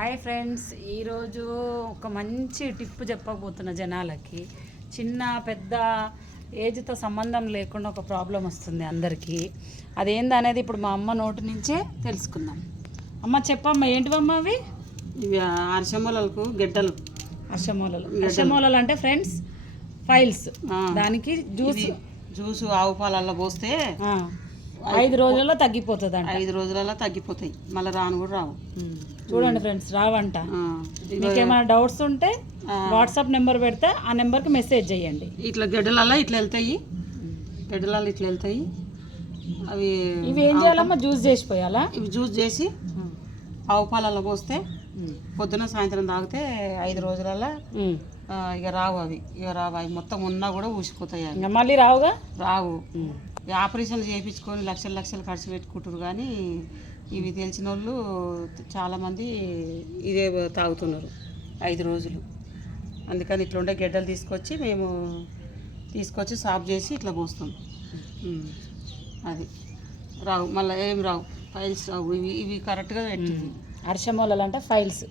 Hi friends, ఈరోజు ఒక మంచి టిప్ చెప్పకపోతున్న జనాలకి. చిన్న పెద్ద ఏజ్తో సంబంధం లేకుండా ఒక ప్రాబ్లం వస్తుంది అందరికీ. అదేందనేది ఇప్పుడు మా అమ్మ నోటి నుంచే తెలుసుకుందాం. అమ్మ చెప్పమ్మా, ఏంటివమ్మా అవి? ఇవి అరసమూలలకు గెడ్డలు. అర్షమూలలు అంటే ఫ్రెండ్స్ ఫైల్స్. దానికి జ్యూసు ఆవు పాలల్లో పోస్తే 5 రోజుల్లో తగ్గిపోతుంది అంట. 5 రోజులలో తగ్గిపోతాయి, మళ్ళీ రాను కూడా రావు. చూడండి ఫ్రెండ్స్, రావంట. మీకు ఏమైనా డౌట్స్ ఉంటే వాట్సాప్ నెంబర్ పెడితే ఆ నెంబర్కి మెసేజ్ చేయండి. ఇట్లా గడ్డలలో ఇట్లా వెళ్తాయి, గడ్డలలో ఇట్లా వెళ్తాయి. ఇవి ఏం చేయాలమ్మా? జ్యూస్ చేసి పోయాలా? ఇవి జ్యూస్ చేసి ఆవు పాలల్లో పోస్తే పొద్దున సాయంత్రం తాగితే 5 రోజులలో ఇక రావు. అవి మొత్తం ఉన్నా కూడా ఊసిపోతాయి. ఇంకా మళ్ళీ రావుగా? రావు. ఆపరేషన్లు చేయించుకొని లక్షలు ఖర్చు పెట్టుకుంటారు. కానీ ఇవి తెలిసిన వాళ్ళు చాలామంది ఇదే తాగుతున్నారు 5 రోజులు. అందుకని ఇట్లా ఉండే గడ్డలు తీసుకొచ్చి సాఫ్ చేసి ఇట్లా పోస్తాం. అది రావు, మళ్ళీ ఏం రావు, ఫైల్స్ రావు. ఇవి కరెక్ట్గా పెట్టింది. అర్షమూలలు అంటే ఫైల్స్.